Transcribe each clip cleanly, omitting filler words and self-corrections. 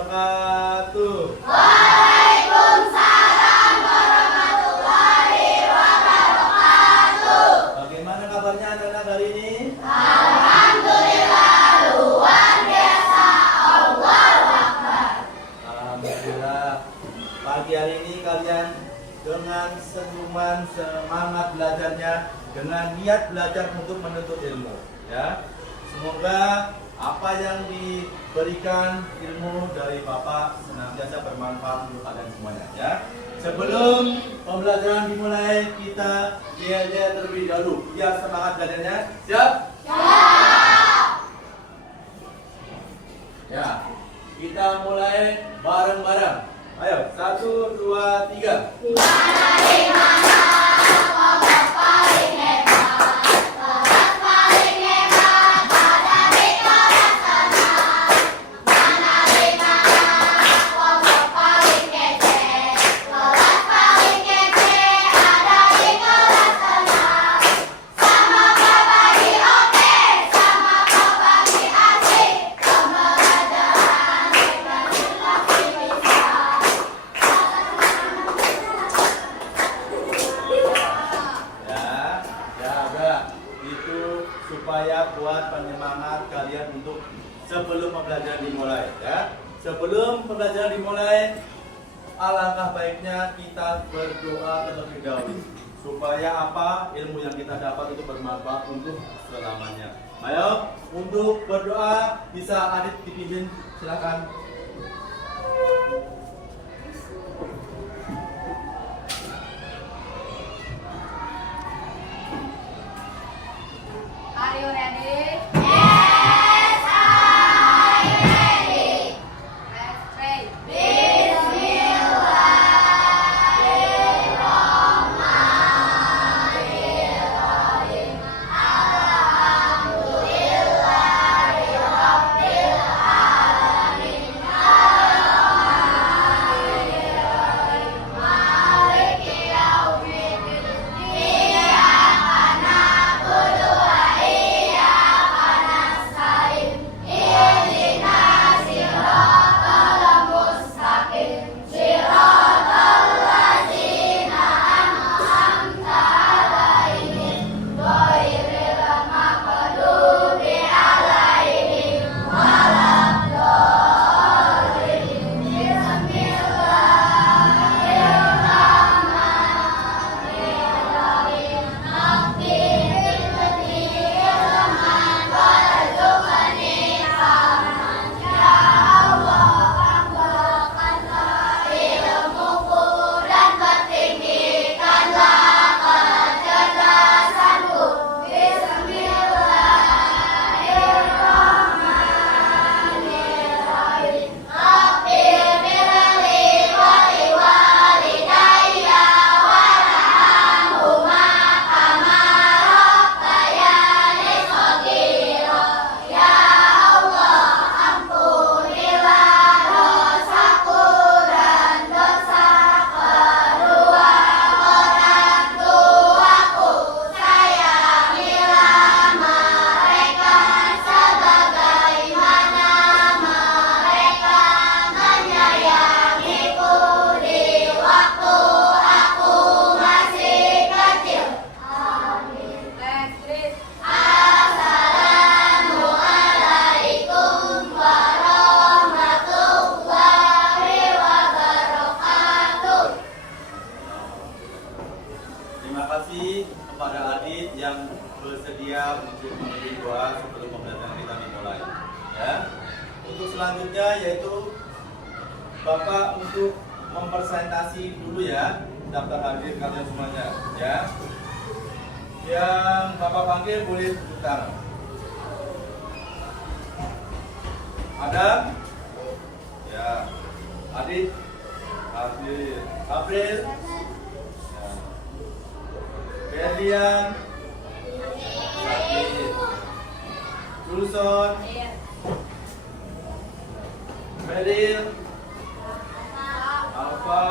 wabarakatuh. Waalaikumsalam warahmatullahi wabarakatuh. Bagaimana kabarnya anak-anak hari ini? Alhamdulillah luar biasa. Allahu Akbar. Alhamdulillah. Pagi hari ini kalian dengan senyuman, semangat belajarnya, dengan niat belajar untuk menuntut ilmu, ya. Semoga apa yang diberikan ilmu dari Bapak senantiasa bermanfaat untuk kalian semuanya, ya. Sebelum pembelajaran dimulai, kita yel-yel terlebih dahulu biar semangat belajarnya. Siap? Siap. Ya. Kita mulai bareng-bareng. Ayo, 1, 2, 3. Di mana Allah paling hebat, kelas paling hebat ada di kelas senam. Mana di mana Allah paling kece, kelas paling kece ada di kelas senam. Sama berbagi oke, sama berbagi asik, pembelajaran dengan jelas bisa. Ya, jaga itu supaya buat penyemangat kalian untuk sebelum pembelajaran dimulai, ya. Sebelum pembelajaran dimulai, alangkah baiknya kita berdoa terlebih dahulu supaya apa ilmu yang kita dapat itu bermanfaat untuk selamanya. Ayo, untuk berdoa bisa Adit dipimpin, silakan. Are you ready? Yes, I ready. Let's pray. Bismillahirrahmanirrahim. Alhamdulillahirabbil alamin. Ar-Rahmanirrahim. Maliki yaumiddin. Iyyaka na'budu wa iyyaka nasta'in. Ihdinas siratal mustaqim. Siratal ladzina an'amta 'alaihim ghairil maghdubi 'alaihim waladdallin. Bismillahirrahmanirrahim. Nafsi ilman warzuqni ilman. Ya Allah, tambahkanlah ilmuku dan pertinggikanlah kecerdasanku. Bismillahirrahmanirrahim. Rabbil birli wa liwalidayya warhamhuma kama rabbayani shaghira. Ya Allah, ampunilah dosaku dan dosa kedua orang tuaku. Sayangilah mereka sebagaimana mereka menyayangiku di waktu aku masih kecil. Amin. Assalamualaikum warahmatullahi wabarakatuh. Terima kasih kepada Adit yang bersedia untuk mengirim doa sebelum pembelajaran kita dimulai. Ya. Untuk selanjutnya yaitu Bapak untuk mempresentasi dulu ya daftar hadir kalian semuanya, ya. Yang Bapak panggil boleh putar. Ada? Ya. Adit, hadir. April. Ya. Berlian, hadir. Julson, Meril, Alfa,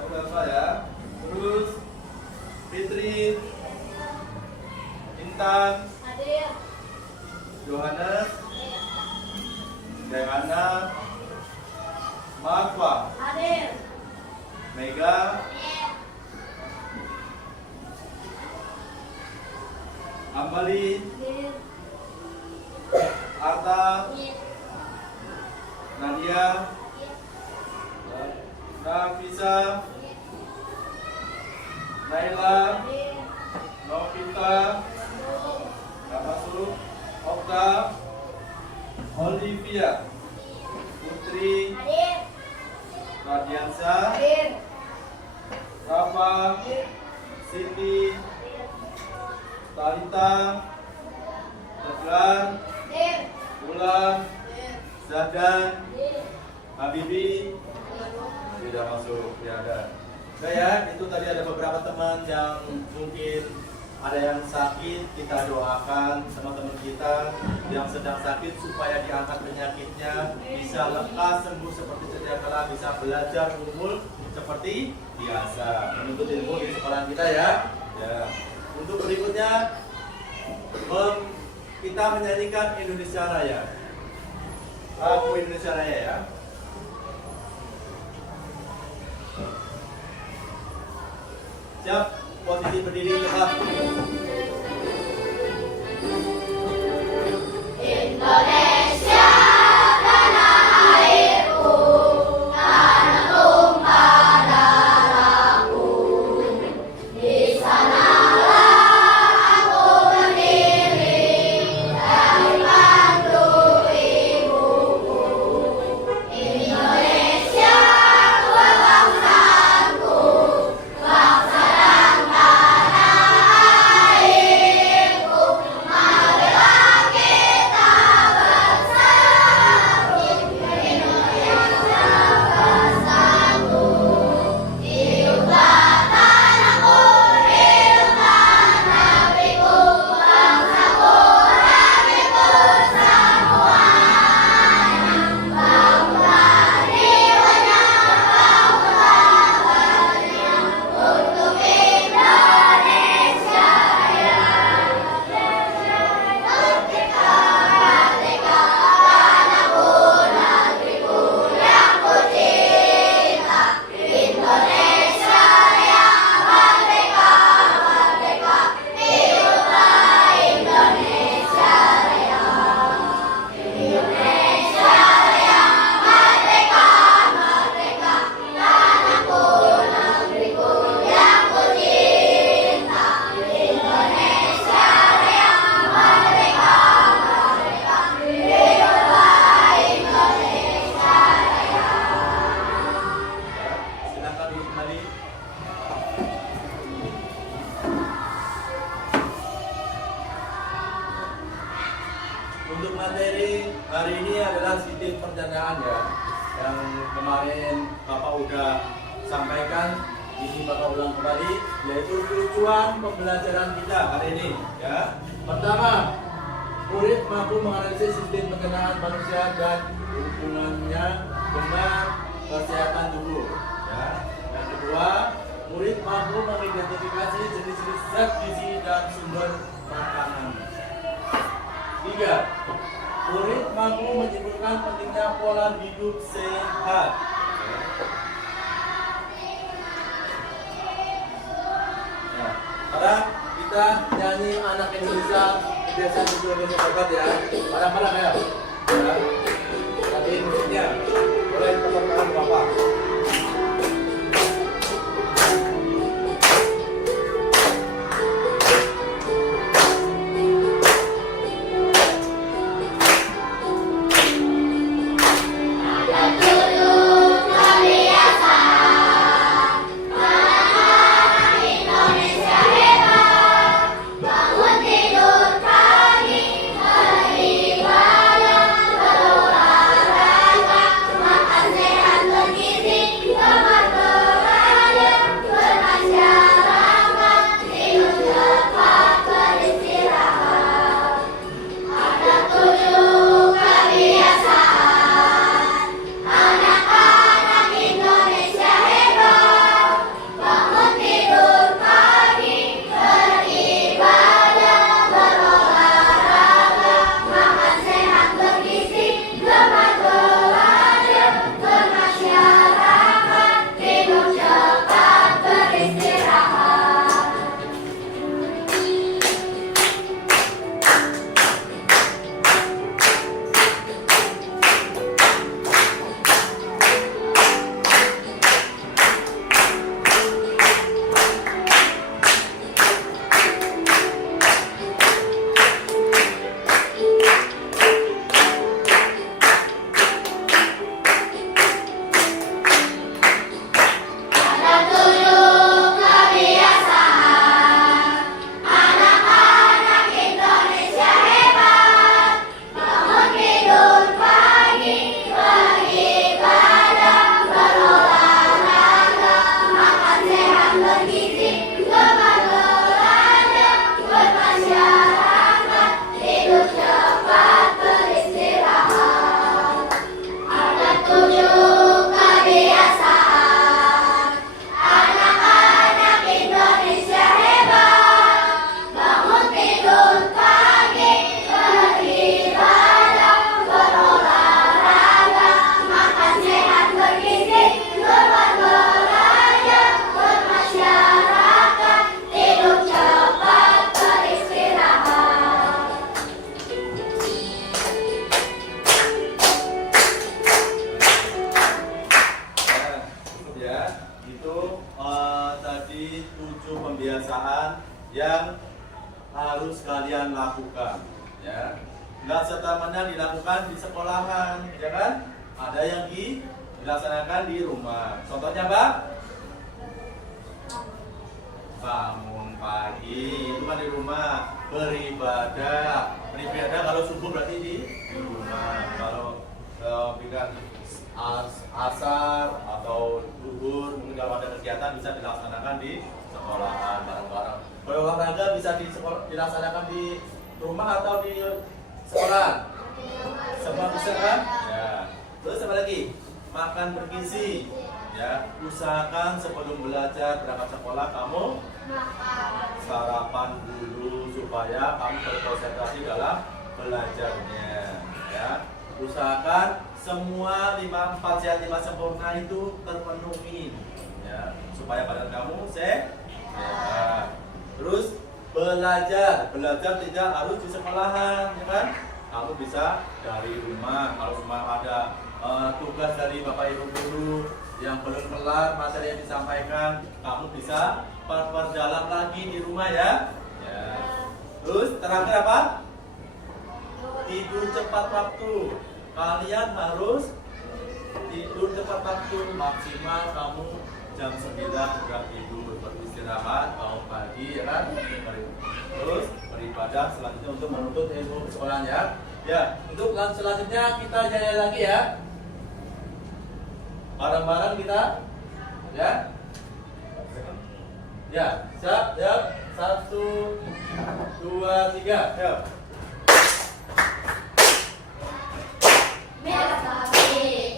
Alfa ya. Terus Fitri, Intan, Johannes, Dayana, Mega, Ambali, Arta, Nadia, Nafisa, Naila, Novita, nggak masuk. Okta, Olivia, Putri, Radiansa, Rafa, Siti, Talita, Tegar, Ulan, Zadan, Habibi, tidak masuk, ya ada. Nah ya, itu tadi ada beberapa teman yang mungkin ada yang sakit, kita doakan sama teman kita yang sedang sakit supaya diangkat penyakitnya, bisa lekas sembuh seperti sedia kala, bisa belajar unggul seperti biasa, menuntut ilmu di sekolah kita ya. Ya. Untuk berikutnya kita menyanyikan Indonesia Raya. Lagu Indonesia Raya ya. Siap, posisi berdiri tetap. Indonesia tanah airku, tanah tumpah darahku. Di sanalah aku berdiri dari bantu ibuku. Indonesia kebangsaanku, bangsa dan tanah airku. Marilah kita bersatu, Indonesia bersatu. Hiduplah tanahku, hiduplah negeriku, bangsaku, negeriku semuanya. Bangunlah jiwanya, bangunlah badannya untuk Indonesia Raya. Merdeka, merdeka, tanahku, negeriku yang ku cinta. Indonesia Raya, merdeka, merdeka, hiduplah Indonesia Raya. Indonesia Raya, merdeka, merdeka, tanahku, negeriku yang ku cinta. Indonesia Raya, merdeka, merdeka, hiduplah Indonesia Raya. Silakan duduk kembali. Untuk materi hari ini adalah sistem perencanaan ya, yang kemarin Bapak udah sampaikan. Ini Bapak ulang kembali, yaitu tujuan pembelajaran kita hari ini ya. Pertama, murid mampu menganalisis sistem pencernaan manusia dan hubungannya dengan kesehatan tubuh. Ya. Yang kedua, murid mampu mengidentifikasi jenis-jenis zat gizi dan sumber makanan. Tiga, murid mampu menyimpulkan pentingnya pola hidup sehat. Nah, sekarang kita nyanyi anak Indonesia kebiasaan tujuh minum obat ya. Pada ya. Ya. Tadi musiknya boleh tepuk tangan Bapak. Indonesia hebat, bangun tidur pagi, beribadah, yang harus kalian lakukan, ya. Nggak serta-merta dilakukan di sekolahan, ya kan? Ada yang dilaksanakan di rumah. Contohnya apa? Bangun pagi, itu kan di rumah. Beribadah kalau subuh berarti di rumah. Kalau bikin asar atau duhur, mungkin kalau ada kegiatan bisa dilaksanakan di sekolahan bareng-bareng. Kalau olahraga bisa dilaksanakan di rumah atau di sekolah? Semua bisa kan? Ya. Terus apa lagi? Makan bergizi. Ya, usahakan sebelum belajar berangkat sekolah kamu sarapan dulu supaya kamu berkonsentrasi dalam belajarnya. Ya, usahakan semua 4 sehat 5 sempurna itu terpenuhi. Ya, supaya badan kamu sehat. Terus belajar tidak harus di sekolahan, ya kan? Kamu bisa dari rumah. Kalau cuma ada tugas dari Bapak Ibu guru yang belum kelar materi yang disampaikan, kamu bisa perdalam lagi di rumah, ya. Ya. Terus terakhir apa? Tidur tepat waktu. Kalian harus tidur tepat waktu, maksimal kamu jam 9 sudah tidur, beristirahat, bangun pagi, ya kan? Terus beribadah selanjutnya untuk menuntut ilmu sekolahnya. Ya, untuk selanjutnya kita jalan lagi ya. Bareng-bareng kita, ya. Ya, siap, ya. 1, 2, 3, ya.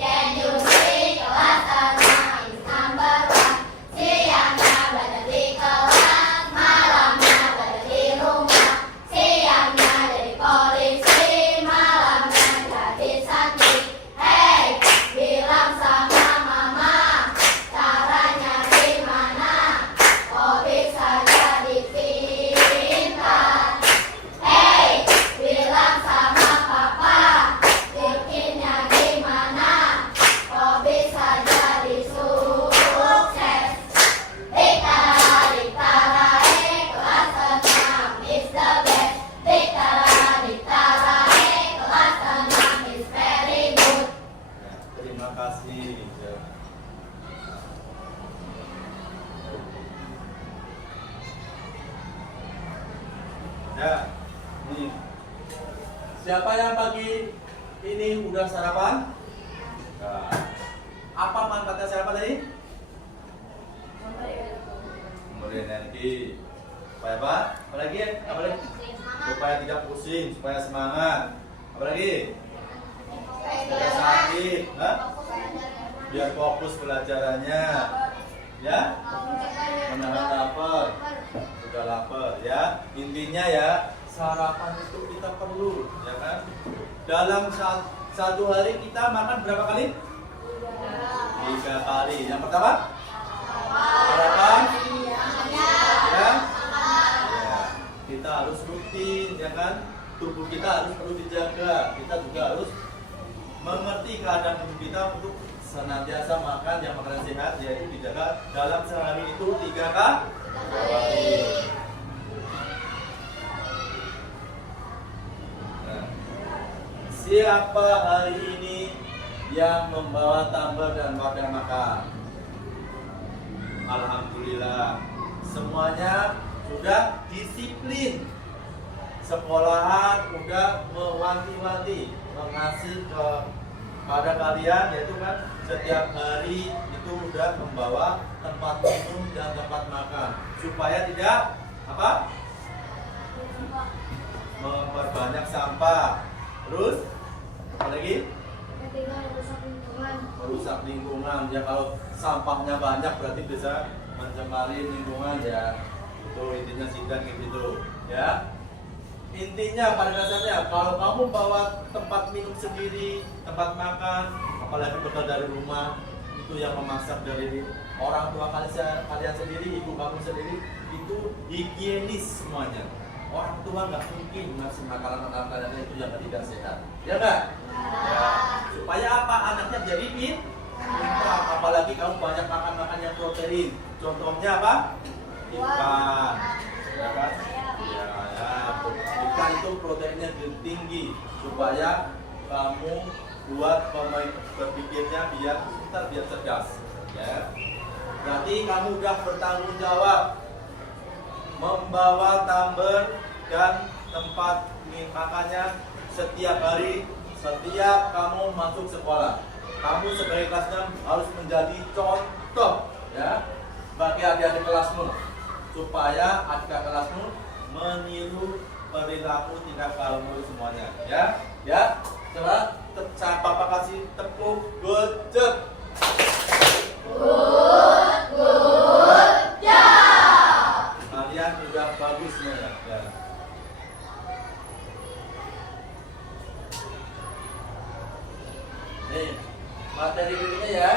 Can you see kelas tenang is number 1. Siangnya belajar di kelas, malamnya belajar di rumah. Siangnya jadi polisi, malamnya jadi santri. Hey, bilang sama mama, caranya gimana? Kok bisa jadi pintar? Hey, bilang sama papa, bikinnya gimana? Kok bisa jadi sukses? Diktara, kelas 6 is the best. Diktara, kelas 6 is very good. Terima kasih. Ya. Ya, nih. Siapa yang pagi ini udah sarapan? Nah, apa manfaatnya sarapan tadi? Memberi energi. Supaya apa? Apa lagi? Apa lagi? Supaya tidak pusing, supaya semangat. Apa lagi? Supaya sakit. Hah? Biar fokus pelajarannya. Ya? Menahan lapar. Sudah lapar, ya. Intinya ya, sarapan itu kita perlu, ya kan? Dalam satu hari kita makan berapa kali? 3 kali. Yang pertama? Sarapan. Ya. Ya. Kita harus rutin, ya kan? Tubuh kita harus perlu dijaga. Kita juga harus mengerti keadaan tubuh kita untuk senantiasa makan yang makanan sehat, yaitu dijaga dalam sehari itu 3 kali. Nah, siapa hari ini yang membawa tumbler dan wadah makan? Alhamdulillah, semuanya sudah disiplin. Sekolahan udah mewanti-wanti, mengasih kepada kalian, yaitu kan setiap hari itu udah membawa tempat minum dan tempat makan supaya tidak apa? Memperbanyak sampah. Terus apa lagi? Merusak lingkungan. Ya, kalau sampahnya banyak berarti bisa mencemari lingkungan, ya. Itu intinya sidang gitu, ya. Intinya pada dasarnya kalau kamu bawa tempat minum sendiri, tempat makan, apalagi bekal dari rumah, itu yang memasak dari orang tua kalian sendiri, ibu kamu sendiri, itu higienis semuanya. Orang tua nggak mungkin ngasih makanan-makanan itu yang tidak sehat, ya nggak? Ya. Supaya apa? Anaknya jadi pintar. Apalagi kamu banyak makan yang protein. Contohnya apa? Ikan, ya kan? Ya, ya. Ikan itu proteinnya tinggi supaya kamu buat berpikirnya biar pintar, biar cerdas. Ya. Berarti kamu udah bertanggung jawab membawa tumbler dan tempat makannya setiap hari, setiap kamu masuk sekolah. Kamu sebagai kelas 6 harus menjadi contoh ya bagi adik-adik kelasmu supaya adik kelasmu meniru perilaku tingkah laku semuanya ya. Ya, coba Bapak kasih tepuk good job. Good job. Kalian sudah bagus semuanya ya. Nih, materi berikutnya ya.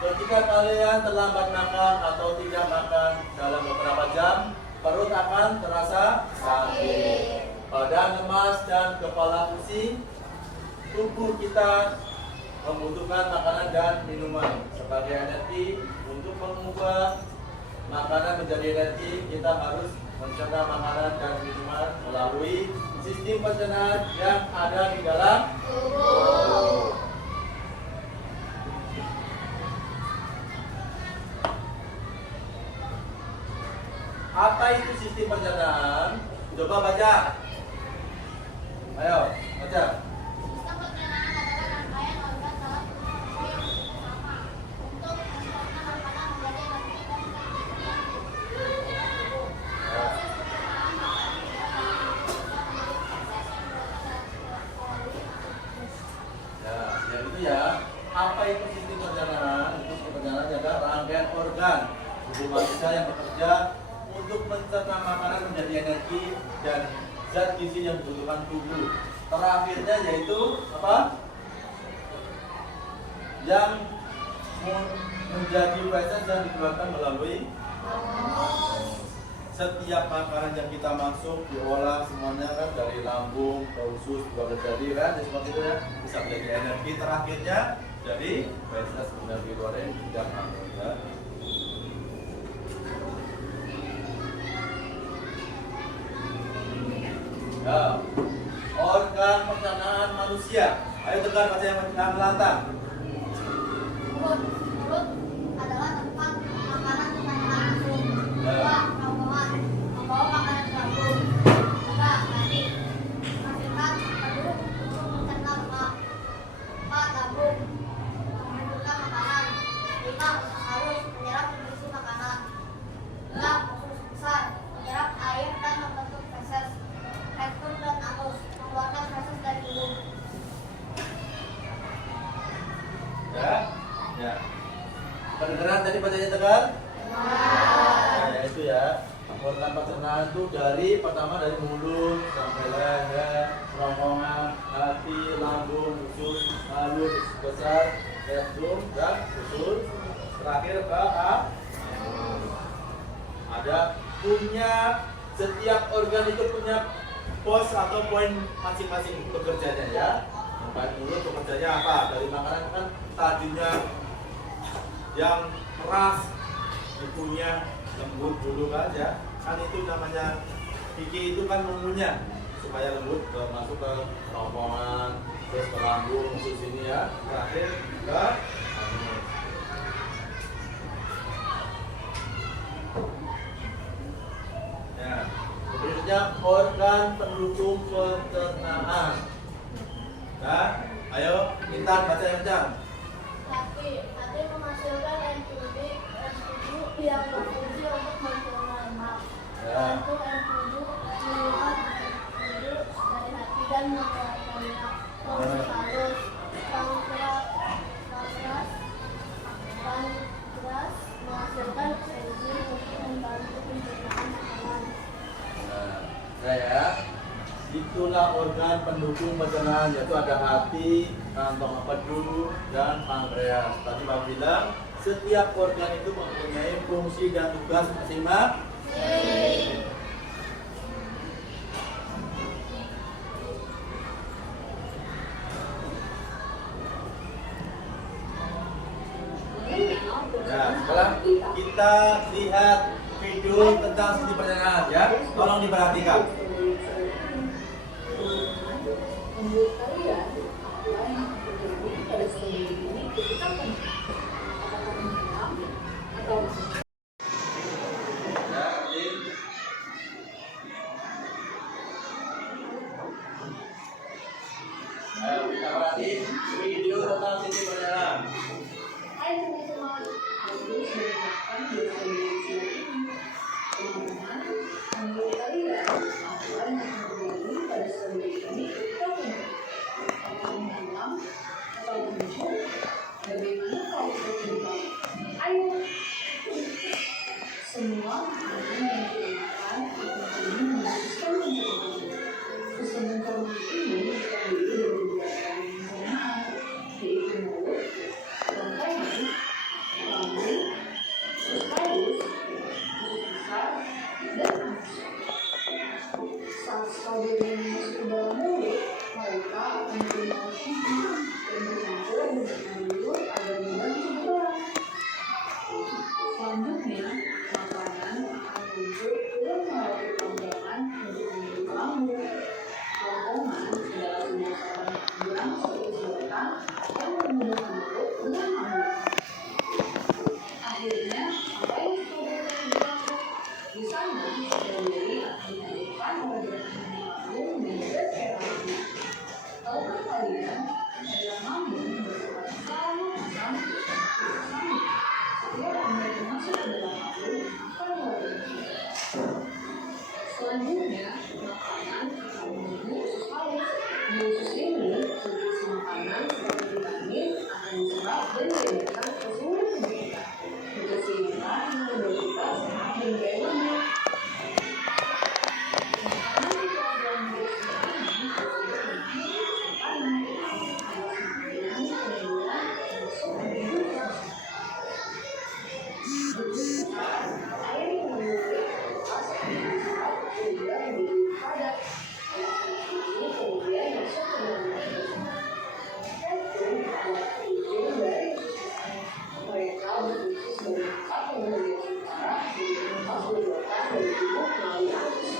Ketika kalian terlambat makan atau tidak makan dalam beberapa jam, perut akan terasa sakit, badan lemas dan kepala pusing. Tubuh kita membutuhkan makanan dan minuman sebagai energi. Untuk mengubah makanan menjadi energi, kita harus mencerna makanan dan minuman melalui sistem pencernaan yang ada di dalam tubuh. Apa itu sistem pencernaan? Coba baca. Ayo, baca. Sistem pencernaan adalah rangkaian organ dalam tubuh manusia yang bersama untuk mencerna makanan menjadi energi dan kebutuhan tubuh. Proses pencernaan makanan di dalam tubuh menjadi proses yang dilakukan melalui usus. Ya itu ya. Apa itu sistem pencernaan? Itu sistem pencernaan adalah rangkaian organ tubuh manusia yang bekerja untuk mencerna makanan menjadi energi dan zat gizi yang dibutuhkan tubuh. Terakhirnya yaitu apa? Yang menjadi feses yang dikeluarkan melalui setiap makanan yang kita masuk diolah semuanya kan dari lambung ke usus juga terjadi kan, jadi seperti itu ya, bisa menjadi energi. Terakhirnya jadi feses energi keluar yang tidak masuk ya. Ya. Organ pencernaan manusia. Ayo tekan baca yang lantang. Mulut adalah tempat makanan pencernaan masuk. Ya. 2. Kerongkongan membawa makanan ke lambung. 3. Hati menghasilkan madu untuk mencerna lemak. 4. Lambung menghidupkan makanan. 5. Usus halus menyerap nutrisi makanan. 6. Usus besar menyerap air dan membentuk feses. Rektum dan anus mengeluarkan feses dari tubuh. Ya. Ya. Kedengeran tadi bacanya tekan? Ya itu ya. Organ pencernaan itu pertama dari mulut sampai leher, kerongkongan, hati, lambung, usus halus, besar, rektum dan usus. Terakhir ke ada punya setiap organ itu punya pos atau poin masing-masing bekerjanya ya. Yang paling dulu bekerjanya apa? Dari makanan kan tadinya yang keras, ibunya lembut dulu kan ya. Kan itu namanya gigi itu kan mengunyah supaya lembut masuk ke kerongkongan, terus ke lambung, usus ini ya. Terakhir ke anus. Ya. Berikutnya organ pendukung pencernaan. Nah, ayo kita baca yang kencang. Hati menghasilkan enzim yang berfungsi untuk mencerna lemak. Ya. Bantu enzim melihat dari hati dan mengeluarkannya. Usus halus, pankreas menghasilkan enzim untuk membantu pencernaan makanan. Nah, ya. Itulah organ pendukung pencernaan, yaitu ada hati, kantong empedu, dan pankreas. Tadi Pak bilang setiap organ itu mempunyai fungsi dan tugas masing-masing. Nah, sekarang kita lihat video tentang studi perencanaan ya. Tolong diperhatikan. Menurut kalian, apa yang terjadi pada studi ini ketika pernah? Apakah menyelam atau Ya, Lin. Ayo kita perhatiin video tentang studi perencanaan. Hai teman-teman, aku mengucapkan studi ini. Teman-teman, menurut kalian, apa yang terjadi pada studi ini ketika pernah? Apakah menyelam atau muncul? Bagaimana kalau terjebak? Ayo, semua hanya yang digunakan untuk memutuskan informasi ini terdiri dari beberapa penggunaan, yaitu mulut, rangkaian, lambung, halus, besar, dan anus. Saat strawberry masuk ke dalam mulut, mereka akan menerima gigi dan bercampur dengan mulut agar mudah berkembang. Selanjutnya, makanan akan muncul dan melewati panggangan untuk menuju ke lambung. Rongkongan adalah sebuah saluran panjang seperti sedotan yang menghubungkan mulut dengan lambung. Akhirnya, sampai strawberry di lambung. Di sana, strawberry akan dihadirkan oleh gerakan lambung dan berkerapi. Tahukah kalian, cairan lambung bersifat sangat asam. Setiap energi masuk ke dalam lambung akan melalui. Selanjutnya, makanan akan menuju usus halus. Di usus ini, sejenis makanan seperti vitamin akan diserap dan diedarkan ke seluruh tubuh kita. Tugas inilah yang membuat kita sehat dan gaya lembut. Makanan di dalam usus ini tersebut makanan adalah makanan penyeluruhan masuk ke tubuh kita. Air yang mengalir ke atas diserap sehingga menjadi padat. Ini kemudian masuk ke dalam tubuh. Itu adalah tujuan dari mereka berfungsi sebagai tempat pemberian utara untuk tempat berobat dari tubuh melalui anus.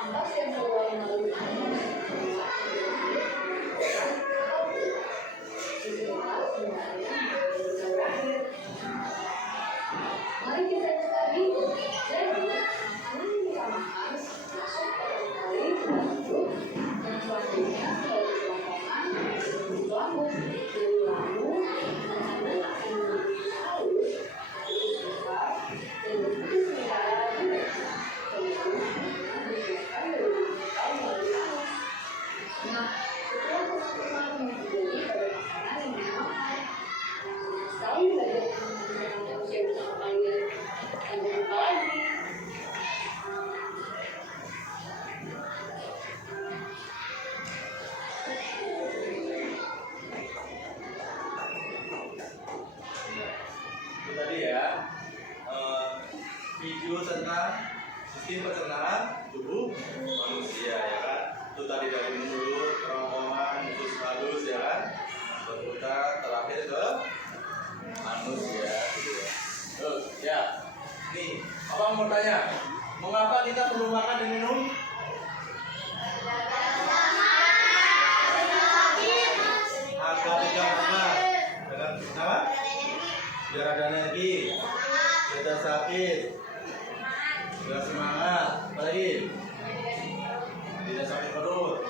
Ampas yang keluar melalui anus mari kita cari. Jadi, ini kita makan masuk ke kali ke lambung dan selanjutnya melalui kerongkongan menuju lambung. Dari lambung, makanan akan menjadi halus, terus besar, dan begitu sementara lagi. Kemudian, dikeluarkan dari tubuh kita melalui anus. Nah, setelah teman-teman yang terjadi pada makanan yang dimakan, sekali belajar tentang manusia bersama kalian. Sampai jumpa lagi. Itu tadi ya video tentang sistem pencernaan tubuh manusia ya kan. Itu tadi dari mulut, kerongkongan, usus halus ya kan. Berputar terakhir ke anus ya. Gitu ya. Terus ya, nih apa mau tanya? Mengapa kita perlu makan dan minum? Agar tidak lemas. Dengan apa? Biar ada energi, tidak sakit, biar semangat. Apa lagi? Tidak sakit perut,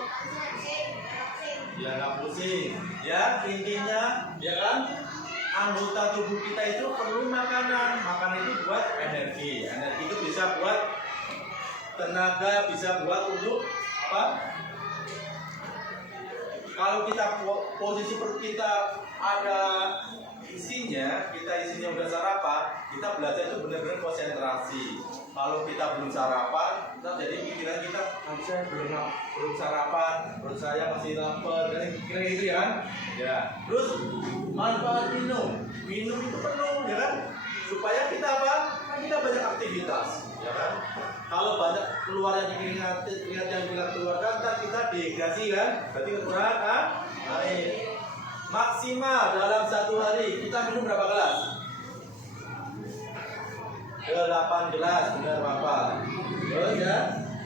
biar nggak pusing. Ya intinya, ya kan? Anggota tubuh kita itu perlu makanan. Makanan itu buat energi. Energi itu bisa buat tenaga, bisa buat untuk apa? Kalau kita posisi perut kita ada isinya, kita isinya udah sarapan, kita belajar itu benar-benar konsentrasi. Kalau kita belum sarapan, kita jadi pikiran kita, saya belum sarapan, perut saya masih lapar, dan kira gitu ya kan? Ya. Terus manfaat minum itu penuh ya kan? Supaya kita apa? Kan kita banyak aktivitas, ya kan? Kalau banyak keluar yang keringat yang kita keluarkan, ntar kita dehidrasi kan? Berarti kekurangan air. Maksimal dalam satu hari kita minum berapa gelas? 8 gelas, benar Bapak. Terus ya,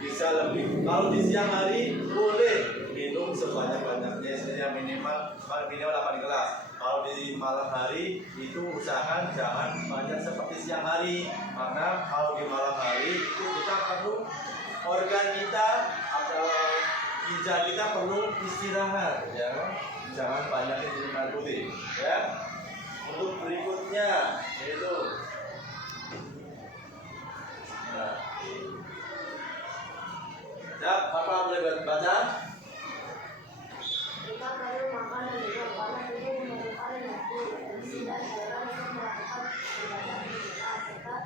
bisa lebih. Kalau di siang hari boleh minum sebanyak-banyaknya, istilahnya minimal 8 gelas. Kalau di malam hari itu usahakan jangan banyak seperti siang hari, karena kalau di malam hari itu kita perlu organ kita atau ginjal kita perlu istirahat, ya. Jangan banyak minum air putih, ya. Untuk berikutnya yaitu Bapak boleh baca? Kita perlu makan dan minum karena itu memerlukan energi, nutrisi dan cairan untuk melakukan ibadah kita serta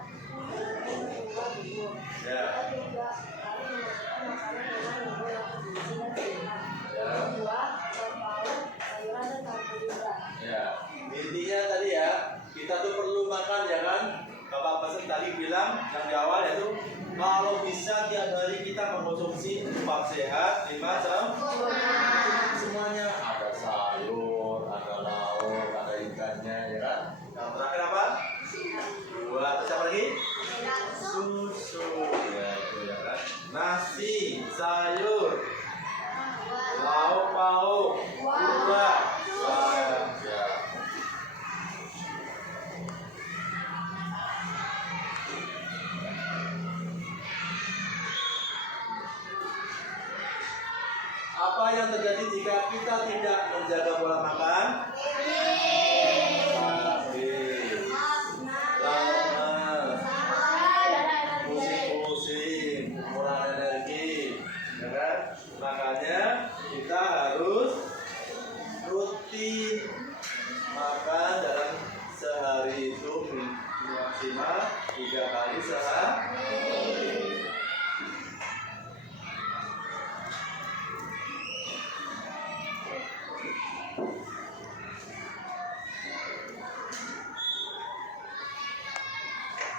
membuat tubuh. Ya. Kita juga harus memasukkan makanan dengan nilai yang bergizi dan sehat. Ya. Buah, lauk, sayuran dan karbohidrat. Ya. Intinya tadi ya, kita tuh perlu makan ya kan? Bapak pesan tadi bilang yang di awal yaitu kalau bisa tiap hari kita mengkonsumsi 4 sehat, 5 semuanya. Ada sayur, ada lauk, ada ikannya, ya kan? Yang terakhir apa? Buah, terus apa lagi? Susu, ya itu ya kan? Nasi, sayur, lauk pauk, buah, sayur, ya. Apa yang terjadi jika kita tidak menjaga pola makan? Lemas, pusing-pusing, kurang energi, ya kan? Makanya kita harus rutin makan dalam sehari itu maksimal 3 kali sehari.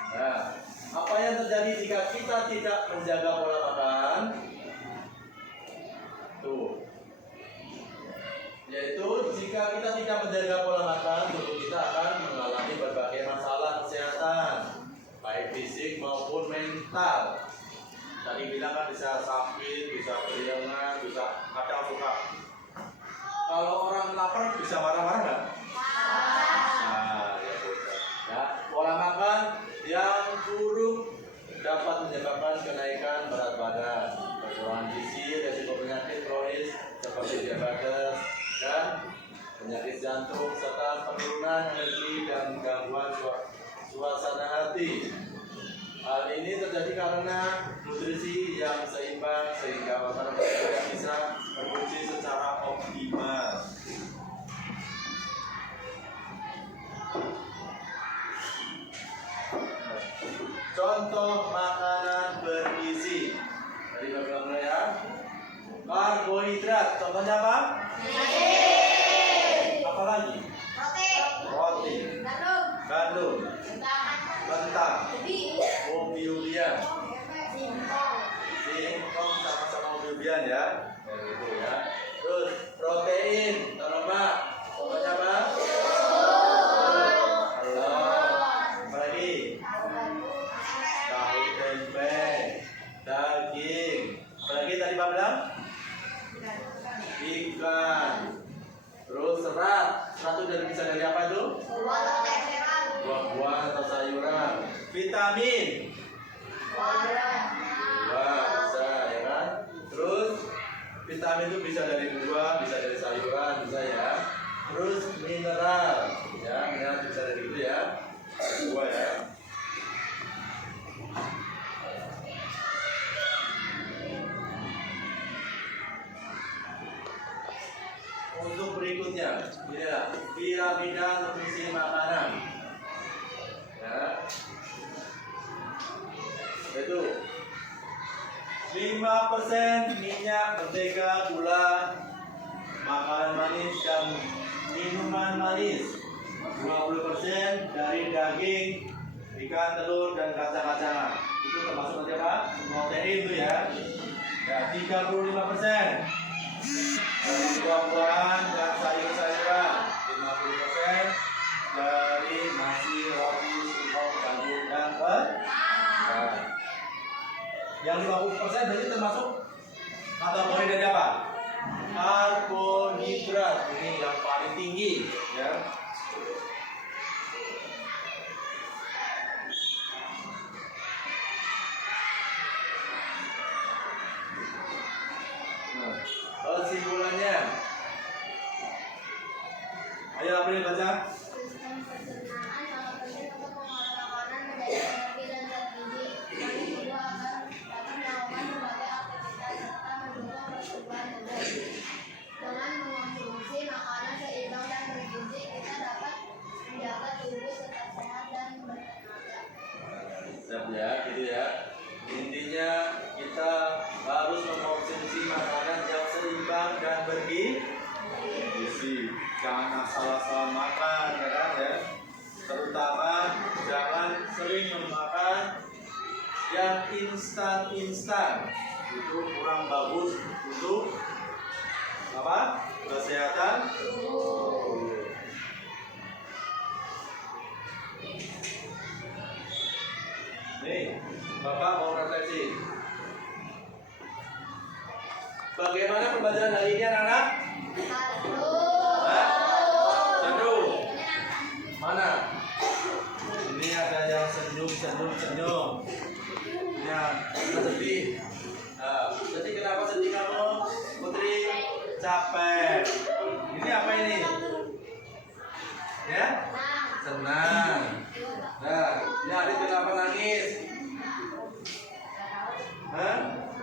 Nah, apa yang terjadi jika kita tidak menjaga pola makan? Tuh. Yaitu jika kita tidak menjaga pola makan, tubuh kita akan mengalami berbagai masalah kesehatan, baik fisik maupun mental. Tadi bilang kan bisa sakit, bisa keringat, bisa kadang suka. Kalau orang lapar bisa marah-marah nggak? Nah, ya udah. Ya, pola makan yang buruk dapat menyebabkan kenaikan berat badan, kekurangan gizi, resiko penyakit kronis seperti diabetes dan penyakit jantung serta penurunan energi dan gangguan suasana hati. Hal ini terjadi karena nutrisi yang seimbang sehingga makanan tidak bisa berfungsi secara optimal. Contoh makanan bergizi. Tadi bapak mulai ya. Karbohidrat. Contohnya apa? Apa lagi? Roti. Gandum. Kentang. Ubi-ubian. Singkong sama-sama ubi-ubian ya. Kayak gitu ya. Terus protein. Lemak. Contohnya apa? Apa lagi? Tahu tempe, daging. Apa lagi tadi Pak bilang? Ikan. Terus serat. Serat itu bisa dari apa itu? Buah-buahan atau sayuran. Vitamin. Buah bisa ya kan? Terus vitamin itu bisa dari buah, bisa dari sayuran, bisa ya. Terus mineral, ya mineral bisa dari itu ya. Buah ya. Untuk berikutnya, ya, piramida nutrisi makanan. Ya. Itu 5% minyak, mentega, gula, makanan manis dan minuman manis. 20% dari daging, ikan, telur dan kacang-kacangan. Itu termasuk nanti apa? Protein itu ya. Ya, 35% dari buah-buahan dan sayur-sayuran. 50% dari nasi, roti, singkong, gandum dan ya, gitu ya. Intinya kita harus mengkonsumsi makanan yang seimbang dan bergizi. Jangan asal-asalan makan, ya kan ya. Terutama jangan sering memakan yang instan-instan. Itu kurang bagus untuk apa? Kesehatan. Nih, Bapak mau refleksi. Bagaimana pembelajaran hari ini, anak-anak? Seru. Mana? Ini ada yang senyum. Ya, sedih. Sedih kenapa sedih kamu, Putri? Capek. Ini apa ini? Ya? Senang. Nah, ini Adit kenapa nangis? Hah?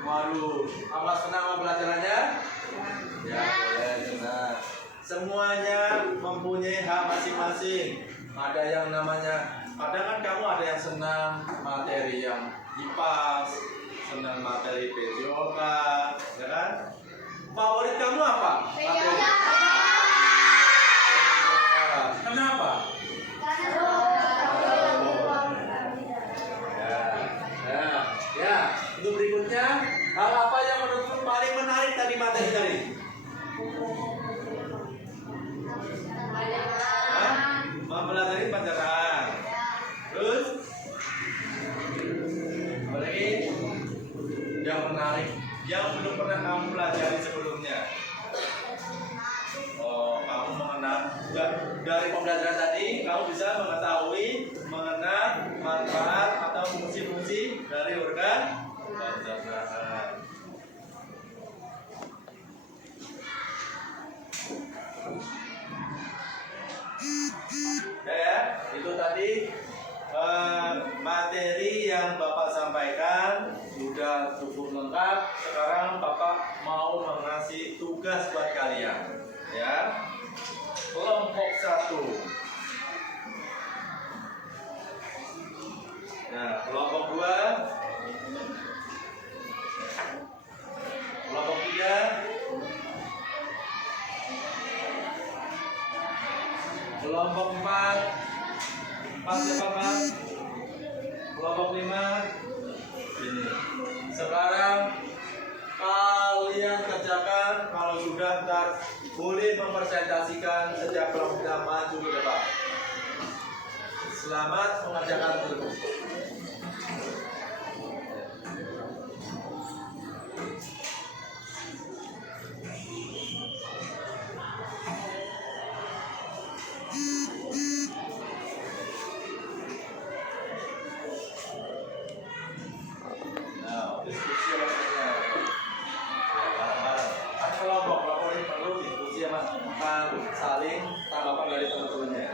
Malu. Apa senang sama pelajarannya? Ya, boleh senang. Semuanya mempunyai hak masing-masing. Ada yang namanya, kadang kan kamu ada yang senang materi yang IPAS, senang materi PJOK, ya kan? Favorit kamu apa? Materi. Kenapa? Ya, untuk berikutnya, hal apa yang menurutmu paling menarik tadi materi tadi? Mempelajari pacaran. Terus, apa lagi? Yang menarik, yang belum pernah kamu pelajari sebelumnya. Oh, kamu mengenal dari pembelajaran tadi, kamu bisa mengetahui mengenal manfaat atau fungsi-fungsi dari organ pencernaan. Ya, itu tadi materi yang Bapak sampaikan sudah cukup lengkap. Sekarang Bapak mau mengasih tugas buat kalian. Ya, kelompok 1. Nah, kelompok 2, kelompok 3, kelompok 4, siapa Pak? Kelompok 5. Ini. Sekarang kalian kerjakan, kalau sudah ntar boleh mempresentasikan setiap kelompoknya maju ke depan. Selamat mengerjakan terus. Nah, diskusi maksudnya. Bareng-bareng. Kan kelompok ini perlu diskusi sama saling tanggapan dari teman-temannya.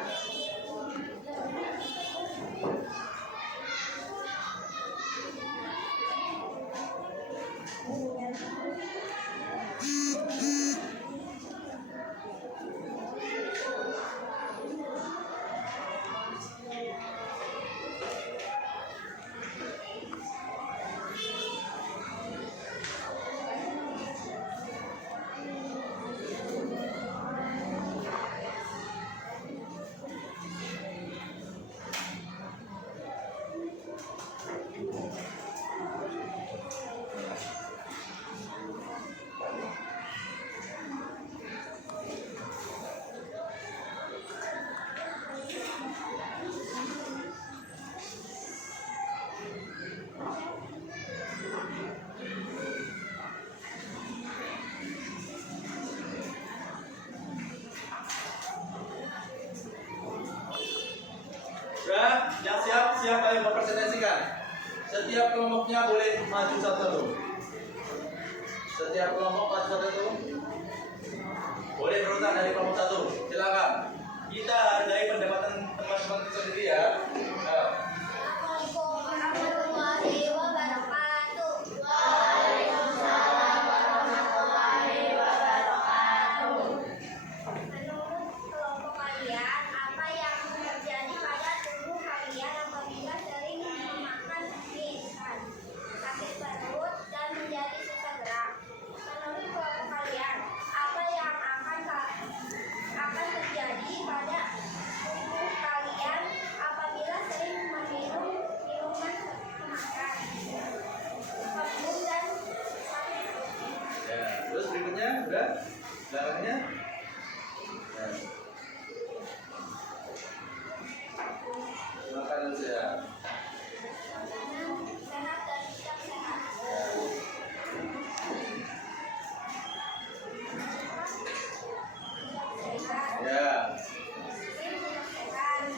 Sudah, yang siapa yang mempresentasikan? Setiap kelompoknya boleh maju satu-satu. Setiap kelompok maju satu-satu. Boleh berurutan dari kelompok 1. Silakan. Kita hargai pendapatan teman-teman kita sendiri ya. Assalamualaikum warahmatullahi wabarakatuh. Menurut kelompok kalian, apa yang terjadi pada tubuh kalian apabila sering memakan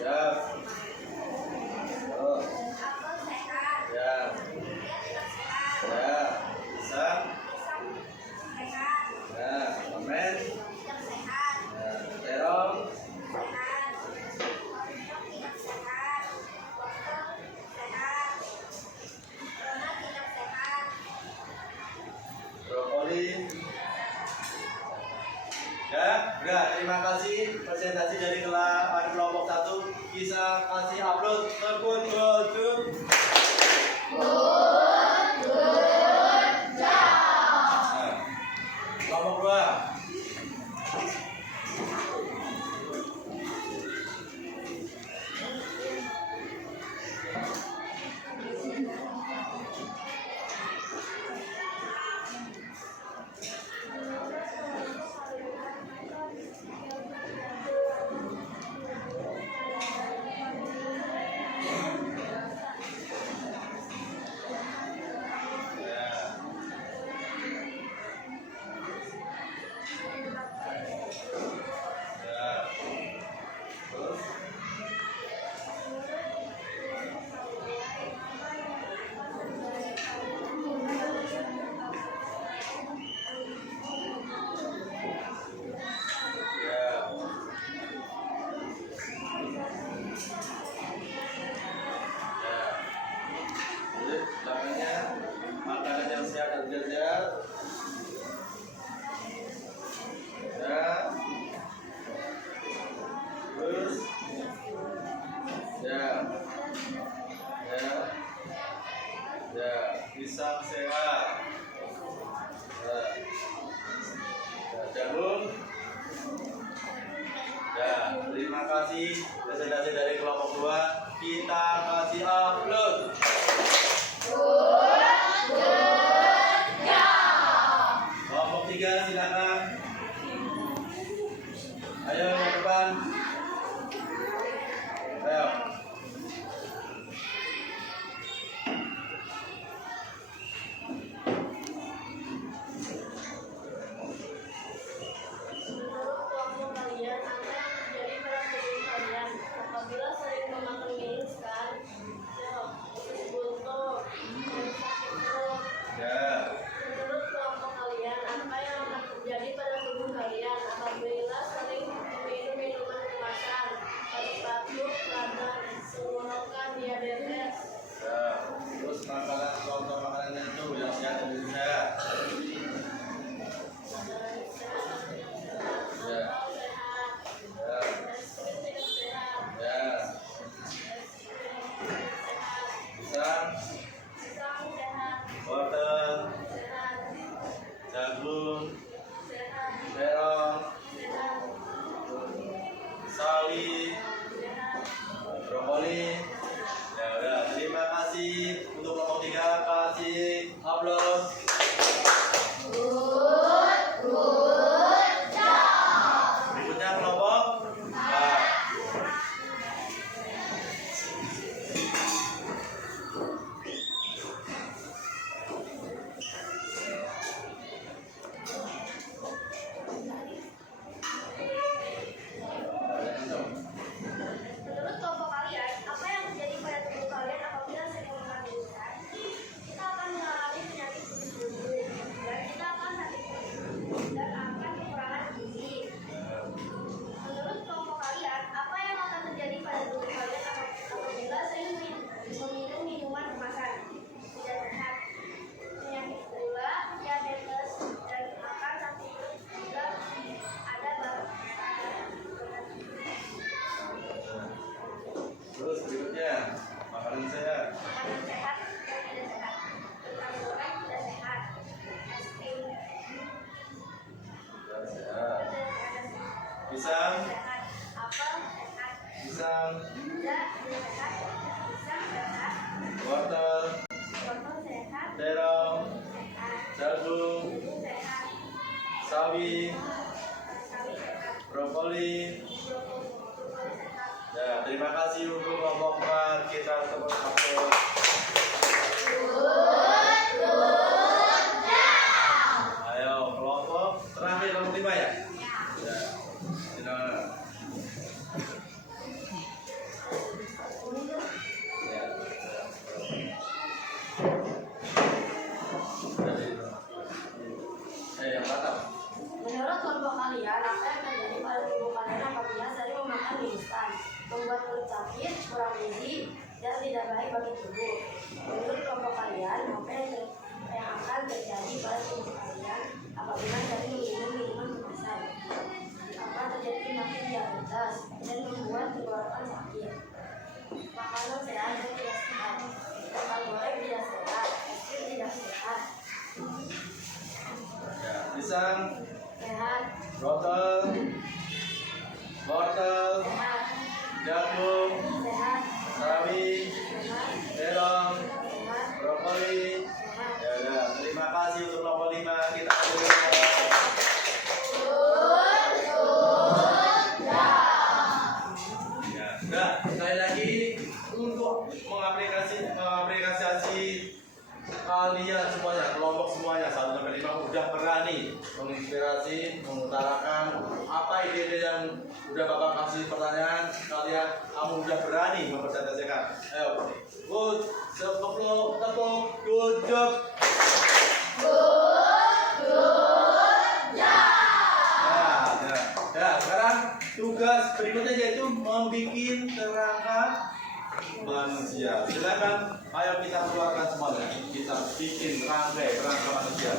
Siap. Oh. Apel sehat. Ya. Lihat tidak sehat. Ya. Pisang. Pisang sehat. Ya. Permen. Tidak sehat. Ya. Terong. Sehat. Kondok tidak sehat. Wortel sehat. Donat tidak sehat. Brokoli. Ya, udah, terima kasih presentasi dari kelompok 1. Bisa kasih upload sebut wujud. Nah, kelompok 2. Makanan yang sehat dan bergizi. Ya. Terus. Ya. Ya. Ya. Pisang sehat. Ya. Ya. Jagung. Ya. Terima kasih presentasi dari kelompok 2. Kita kasih upload. Kelompok 3 silakan. Ayo ke depan. Ayo. Menurut kelompok kalian, apa yang terjadi pada tubuh kalian apabila sering memakan mie instan? Jawab, usus buntu, dan sakit perut. Ya. Menurut kelompok kalian, apa yang akan terjadi pada tubuh kalian apabila sering meminum minuman kemasan, batuk-batuk, radang, tenggorokan, diabetes? Ya. Terus contoh makanannya itu yang sehat dan bergizi. Ya. Ya. Ya. Pisang, wortel, jagung, terong, sawi, brokoli. Ya udah, terima kasih untuk kelompok 3. Kasih upload. Berikutnya kelompok 4. Menurut kelompok kalian, apa yang terjadi pada tubuh kalian apabila sering memakan mie instan? Kita akan mengalami penyakit usus buntu, dan kita akan sakit perut, dan akan kekurangan gizi. Menurut kelompok kalian, apa yang akan terjadi pada tubuh kalian apabila sering meminum minuman kemasan? Tidak sehat, penyakit gula, diabetes, dan akan sakit perut jika ada batuk. Terus berikutnya makanan sehat. Makanan sehat dan tidak sehat. Kentang goreng tidak sehat. Es krim Ya, sehat. tidak Pisang, sehat. Apel sehat. pisang, Tidak sehat. Pisang sehat. wortel, Wortel sehat. terong, Sehat. jagung, Sehat. sawi, Sawi sehat. brokoli. Brokoli sehat. Ya, terima kasih untuk kelompok 4. Kita tepuk tangan. Ayo, kelompok terakhir kelompok 5 ya? Ya. Silakan. sakit, kurang gizi, dan tidak baik bagi tubuh. Menurut kelompok kalian, apa yang akan terjadi pada tubuh kalian apabila kalian meminum minuman kemasan? Akan terjadi penyakit diabetes dan membuat tenggorokan sakit. Makanan sehat dan tidak sehat. Makan goreng tidak sehat, es krim tidak sehat. Ya, pisang, Sehat, wortel, sehat, jagung, sehat, sawi, sehat, terong, sehat, brokoli. sehat. Ya udah, terima kasih untuk kelompok 5. Kita lanjutkan. Ya, udah, sekali lagi untuk mengapresiasi kalian semuanya, kelompok semuanya 1 sampai 5 udah berani menginspirasi, mengutarakan apa ide-ide yang udah Bapak kasih pertanyaan kalian, kamu udah berani mempresentasikan. Ayo, good, tepuk, good job. Ya, sekarang tugas berikutnya yaitu membuat kerangka manusia. Silakan, ayo kita keluarkan semuanya. Kita bikin kerangka manusia.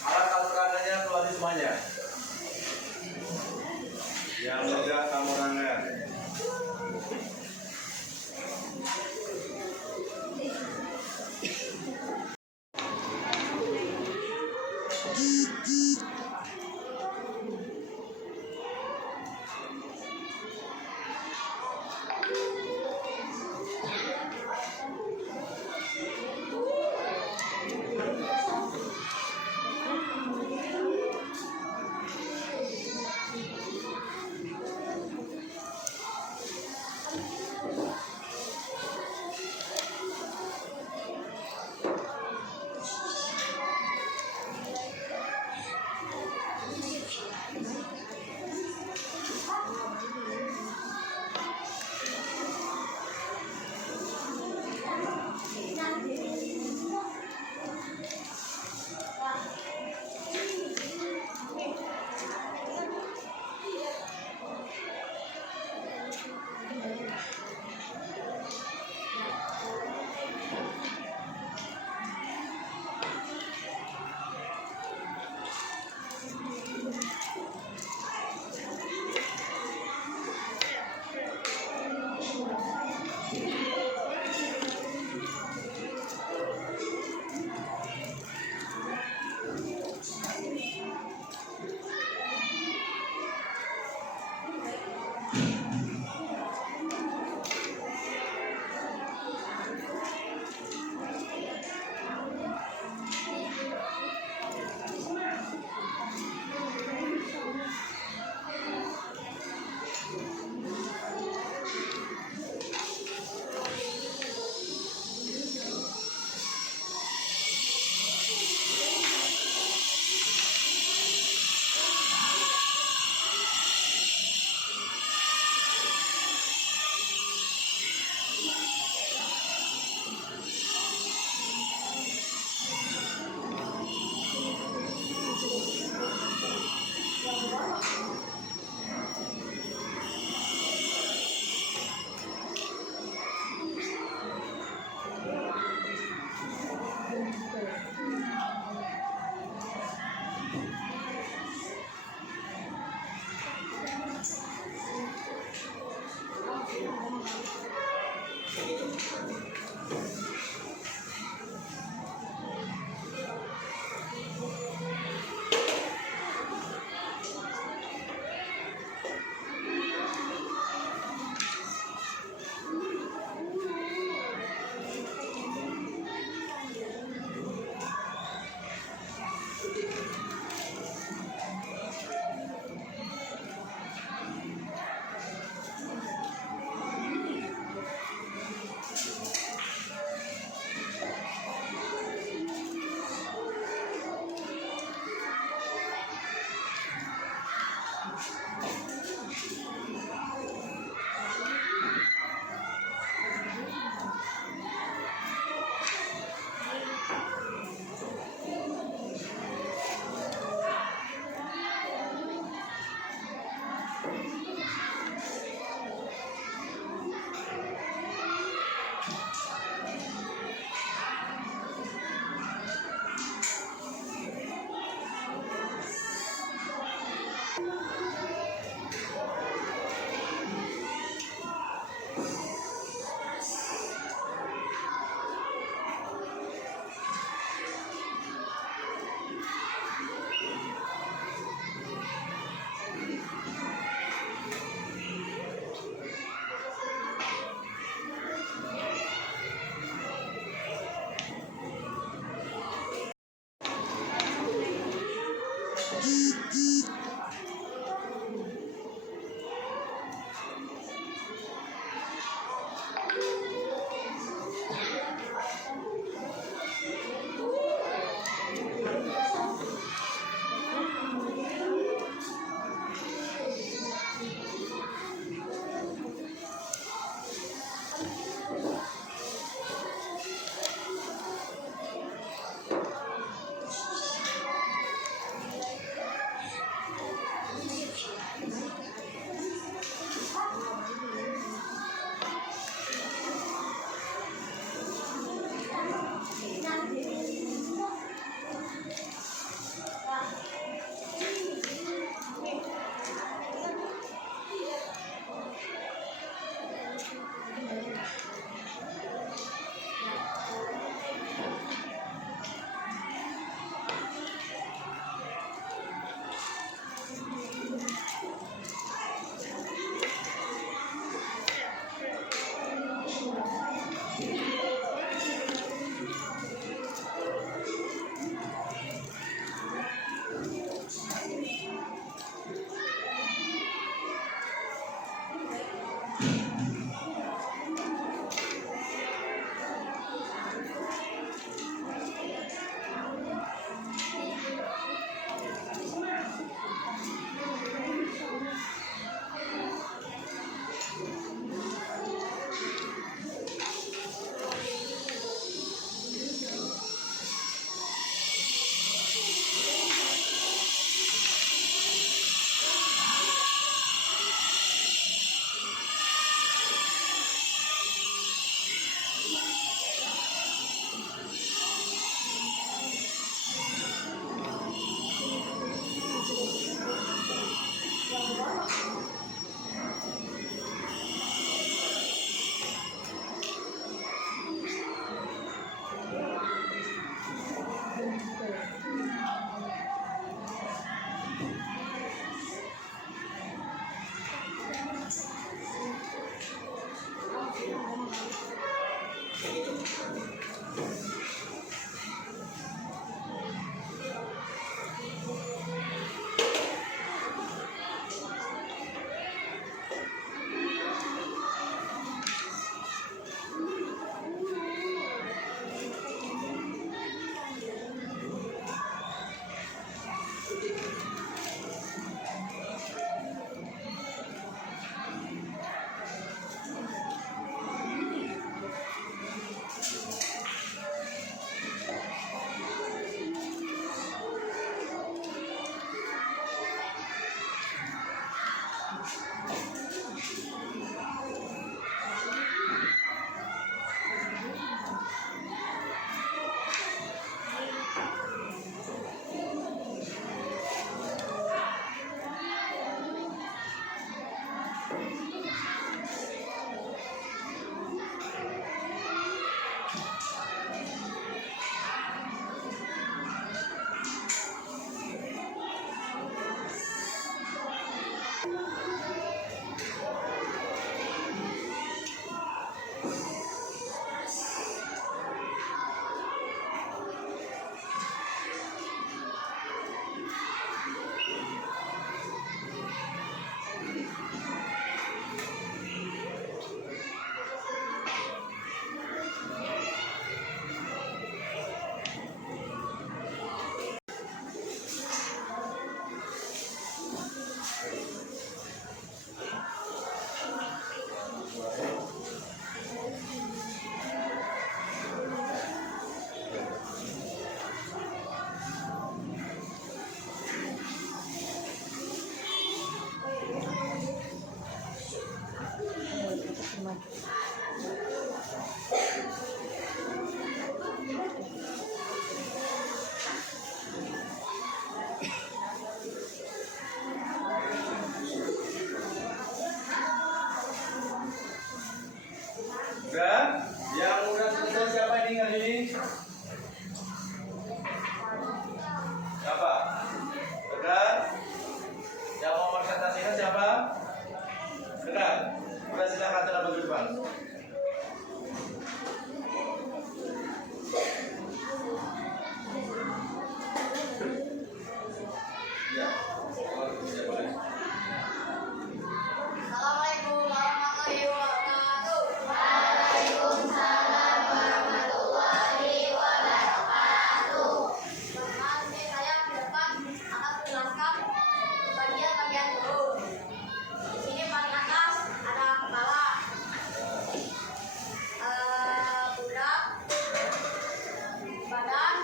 Alat kerangkanya keluarin semuanya. Yang mudah kamu rangka. Udah? Yang udah selesai siapa ini kali ini? Siapa? Udah? Yang mau presentasikan siapa? Udah? Udah silakan terlebih dulu Bang. Ya. Ya boleh. Assalamualaikum warahmatullahi wabarakatuh. Perkenalkan, saya di depan akan menjelaskan bagian-bagian tubuh. Di sini paling atas ada kepala, pundak, badan,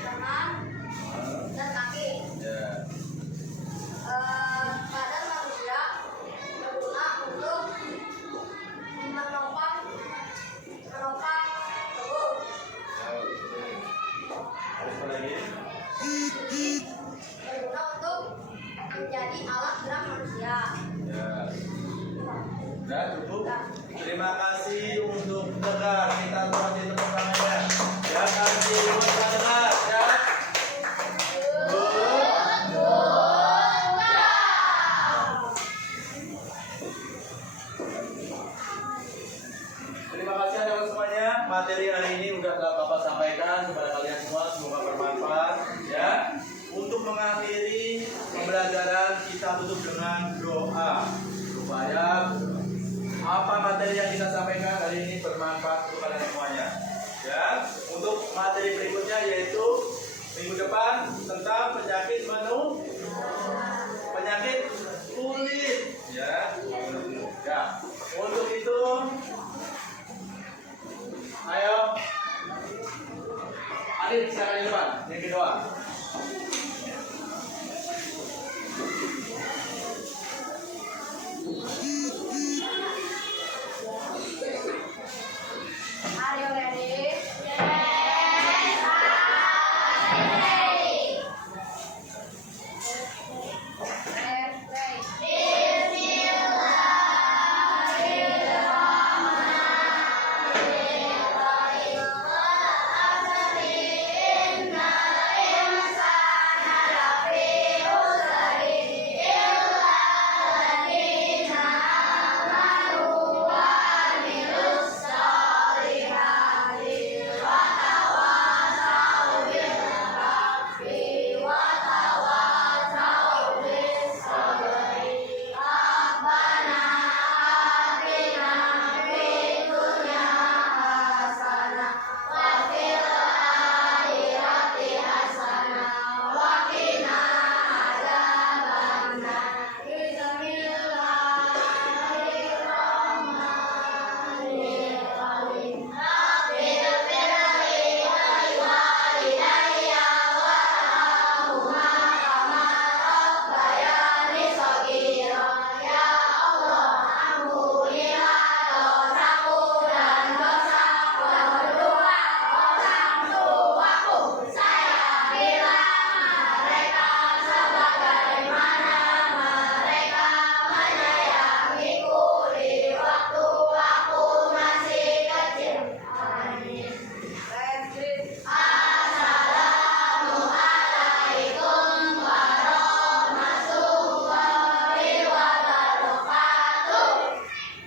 tangan, dan kaki. Ya. Badan manusia berguna untuk menopang tubuh. Ada apa lagi? Berguna untuk menjadi alat gerak manusia. Ya. Udah cukup. Terima kasih untuk dengar. Kita kasih tepuk tangannya. Ya kasih untuk dengar ya. Terima kasih anak semuanya. Materi hari ini udah Bapak sampaikan kepada kalian semua, semoga bermanfaat ya. Untuk mengakhiri pembelajaran kita tutup dengan doa supaya apa materi yang kita sampaikan hari ini bermanfaat untuk kalian semuanya. Ya, untuk materi berikutnya yaitu minggu depan tentang penyakit penyakit kulit. Ya, ya. Untuk itu, ayo, Adit silakan di depan. Yang kedua. Are you ready?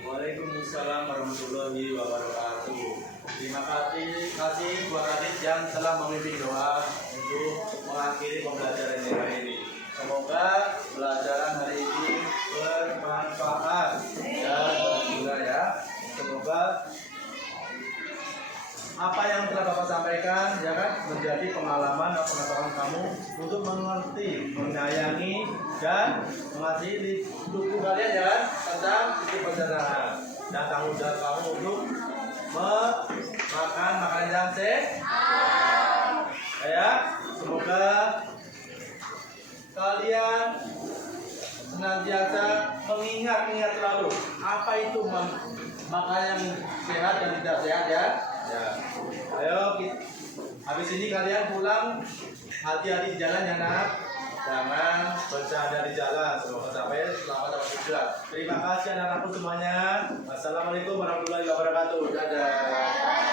Waalaikumsalam warahmatullahi wabarakatuh. Terima kasih buat Adit yang telah memimpin doa untuk mengakhiri pembelajaran yang hari ini. Semoga pelajaran hari ini bermanfaat dan berguna ya. Semoga apa yang telah Bapak sampaikan ya kan menjadi pengalaman dan pengetahuan kamu untuk mengerti, menyayangi dan mengasihi di tubuh kalian ya kan tentang sisi pencernaan dan tanggung jawab kamu untuk makan makanan yang sehat. Ya, semoga kalian senantiasa mengingat selalu apa itu makanan yang sehat dan tidak sehat ya. Ya, ayo habis ini kalian pulang hati-hati di jalan ya nak, jangan bercanda di jalan. Semoga sampai selamat dapat tujuan. Terima kasih anak-anakku semuanya. Assalamualaikum warahmatullahi wabarakatuh. Dadah.